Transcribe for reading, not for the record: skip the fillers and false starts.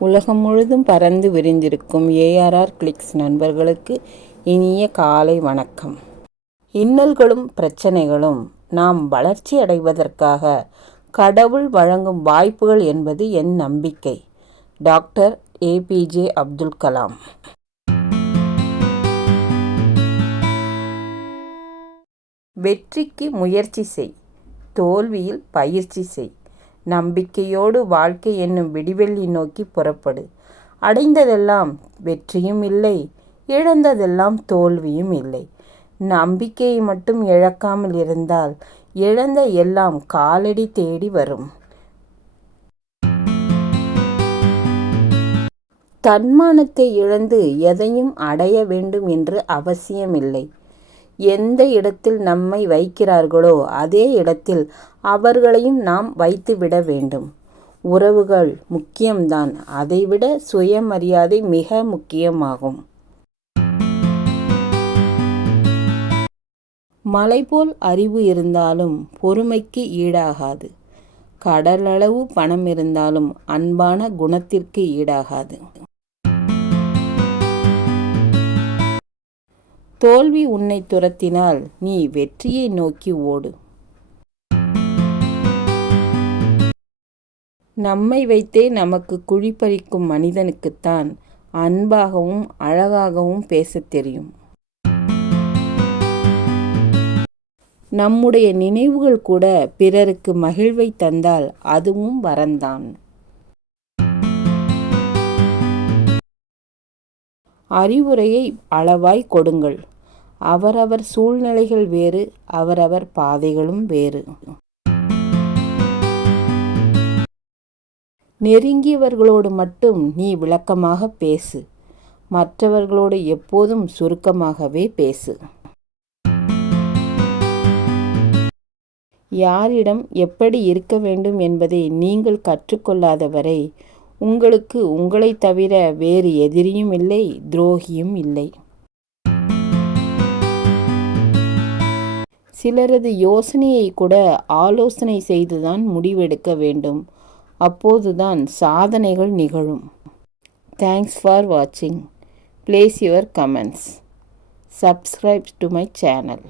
உலகம் முழுதும் பறந்து விரிந்திருக்கும் ஏஆர்ஆர் கிளிக்ஸ் நண்பர்களுக்கு இனிய காலை வணக்கம். இன்னல்களும் பிரச்சனைகளும் நாம் வளர்ச்சி அடைவதற்காக கடவுள் வழங்கும் வாய்ப்புகள் என்பது என் நம்பிக்கை. Doctor APJ Abdul Kalam. வெற்றிக்கு முயற்சி செய், தோல்வியில் பயிற்சி செய். நம்பிக்கையோடு வாழ்க்கை என்னும் விடிவெள்ளி நோக்கி புறப்படு. அடைந்ததெல்லாம் வெற்றியும் இல்லை, இழந்ததெல்லாம் தோல்வியும் இல்லை. நம்பிக்கையை மட்டும் இழக்காமல் இருந்தால் இழந்த எல்லாம் காலடி தேடி வரும். தன்மானத்தை இழந்து எதையும் அடைய வேண்டும் என்று அவசியமில்லை. எந்த இடத்தில் நம்மை வைக்கிறார்களோ அதே இடத்தில் அவர்களையும் நாம் வைத்துவிட வேண்டும். உறவுகள் முக்கியம்தான், அதைவிட சுயமரியாதை மிக முக்கியமாகும். மலை போல் அறிவு இருந்தாலும் பொறுமைக்கு ஈடாகாது. கடலளவு பணம் இருந்தாலும் அன்பான குணத்திற்கு ஈடாகாது. தோல்வி உன்னை துரத்தினால் நீ வெற்றியை நோக்கி ஓடு. நம்மை வைத்தே நமக்கு குழிப்பறிக்கும் மனிதனுக்குத்தான் அன்பாகவும் அழகாகவும் பேசத் தெரியும். நம்முடைய நினைவுகள் கூட பிறருக்கு மகிழ்வை தந்தால் அதுவும் வரந்தான். அறிவுரையை அளவாய் கொடுங்கள். அவரவர் சூழ்நிலைகள் வேறு, அவரவர் பாதைகளும் வேறு. நெருங்கியவர்களோடு மட்டும் நீ விளக்கமாக பேசு. மற்றவர்களோடு எப்போதும் சுருக்கமாகவே பேசு. யாரிடம் எப்படி இருக்க வேண்டும் என்பதை நீங்கள் கற்றுக்கொள்ளாத வரை உங்களுக்கு உங்களை தவிர வேறு எதிரியும் இல்லை, துரோகியும் இல்லை. சிலரது யோசனையை கூட ஆலோசனை செய்துதான் முடிவெடுக்க வேண்டும். அப்போதுதான் சாதனைகள் நிகழும். தேங்க்ஸ் ஃபார் வாட்சிங். Place your comments. Subscribe to my channel.